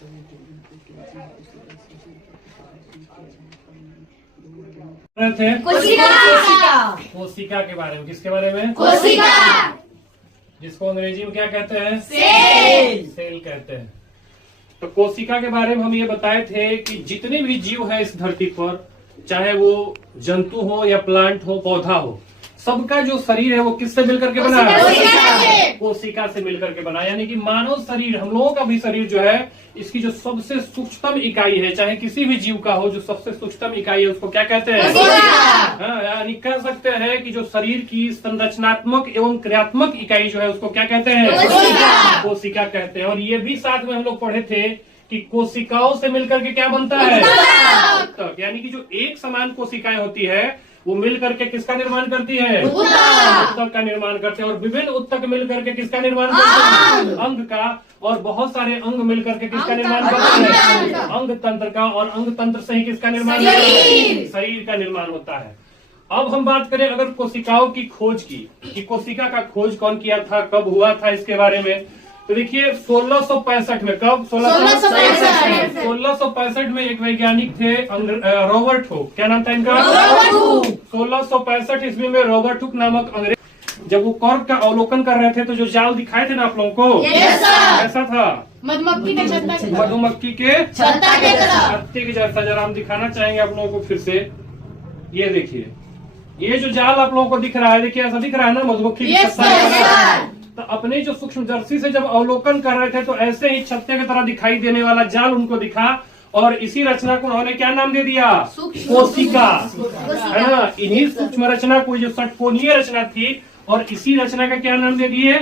थे कोशिका के बारे में। किसके बारे में? कोशिका, जिसको अंग्रेजी में क्या कहते हैं? सेल कहते हैं। तो कोशिका के बारे में हम ये बताए थे कि जितने भी जीव है इस धरती पर, चाहे वो जंतु हो या प्लांट हो, पौधा हो, सबका जो शरीर है वो किससे मिलकर के बना है? कोशिका से मिलकर के बना। यानी कि मानव शरीर, हम लोगों का भी शरीर जो है, इसकी जो सबसे सूक्ष्मतम इकाई है, चाहे किसी भी जीव का हो, जो सबसे सूक्ष्मतम इकाई है उसको क्या कहते हैं? हाँ, यानी कह सकते हैं कि जो शरीर की संरचनात्मक एवं क्रियात्मक इकाई जो है उसको क्या कहते हैं? कोशिका कहते हैं। और ये भी साथ में हम लोग पढ़े थे कि कोशिकाओं से मिलकर के क्या बनता है? उत्तक। यानी कि जो एक समान कोशिकाएं होती है वो मिल करके किसका निर्माण करती है? उत्तक का निर्माण करते हैं। और विभिन्न उत्तक मिल करके किसका निर्माण करते हैं? अंग का। और बहुत सारे अंग मिल करके किसका निर्माण करते हैं? अंग तंत्र का। और अंग तंत्र से ही किसका निर्माण होता है? शरीर का निर्माण होता है। अब हम बात करें अगर कोशिकाओं की खोज की, कि कोशिका का खोज कौन किया था, कब हुआ था, इसके बारे में तो देखिए 1665 में। कब? 1665 में एक वैज्ञानिक थे रॉबर्ट हुक। क्या नाम था इनका? 1665 ईस्वी में रॉबर्ट हुक नामक अंग्रेज, जब वो कॉर्क का अवलोकन कर रहे थे तो जो जाल दिखाए थे ना आप लोगों को, कैसा था? मधुमक्खी के छत्ते के जैसा। जरा हम दिखाना चाहेंगे आप लोगों को फिर से। ये देखिए, ये जो जाल आप लोगों को दिख रहा है, देखिए ऐसा दिख रहा है ना, मधुमक्खी के छत्ता। तो अपने जो सूक्ष्मदर्शी से जब अवलोकन कर रहे थे तो ऐसे ही छत्ते की तरह दिखाई देने वाला जाल उनको दिखा। और इसी रचना को उन्होंने क्या नाम दे दिया? कोशिका, है ना। इन्हीं सूक्ष्म रचना को, जो षटकोणीय रचना थी, और इसी रचना का क्या नाम दे दिए?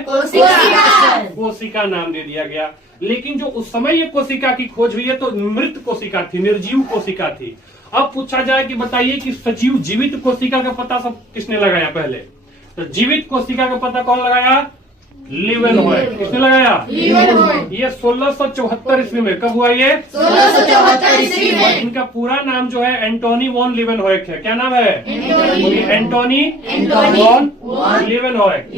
कोशिका नाम दे दिया गया। लेकिन जो उस समय ये कोशिका की खोज हुई है तो मृत कोशिका थी, निर्जीव कोशिका थी। अब पूछा जाए कि बताइए कि सजीव जीवित कोशिका का पता सब किसने लगाया? पहले तो जीवित कोशिका का पता कौन लगाया? लीवेनहॉयक। किसने लगाया? ये 1674 ईस्वी में। कब हुआ ये? 1674 ईस्वी में। इनका पूरा नाम जो है एंटोनी वॉन लीवेनहॉयक है। क्या नाम है? Antonie van Leeuwenhoek.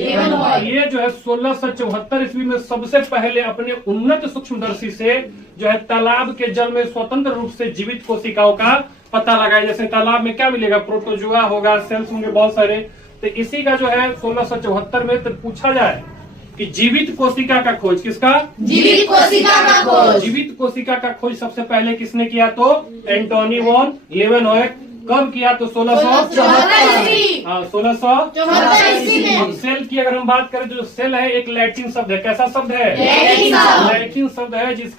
ये जो है 1674 ईस्वी में सबसे पहले अपने उन्नत सूक्ष्मदर्शी से जो है तालाब के जल में स्वतंत्र रूप से जीवित कोशिकाओं का पता लगाया। जैसे तालाब में क्या मिलेगा? प्रोटोजुआ होगा, सेल्स होंगे बहुत सारे। तो इसी का जो है 1674 में तो पूछा जाए कि जीवित कोशिका का खोज किसका? जीवित कोशिका का खोज। जीवित कोशिका का खोज सबसे पहले किसने किया? तो एंटोनी वॉन लीवेनहॉयक। कब किया? तो 1674 ईस्वी में। सेल की अगर हम बात करें तो सेल है एक लैटिन शब्द है। कैसा शब्द है? लैटिन शब्द है जिसका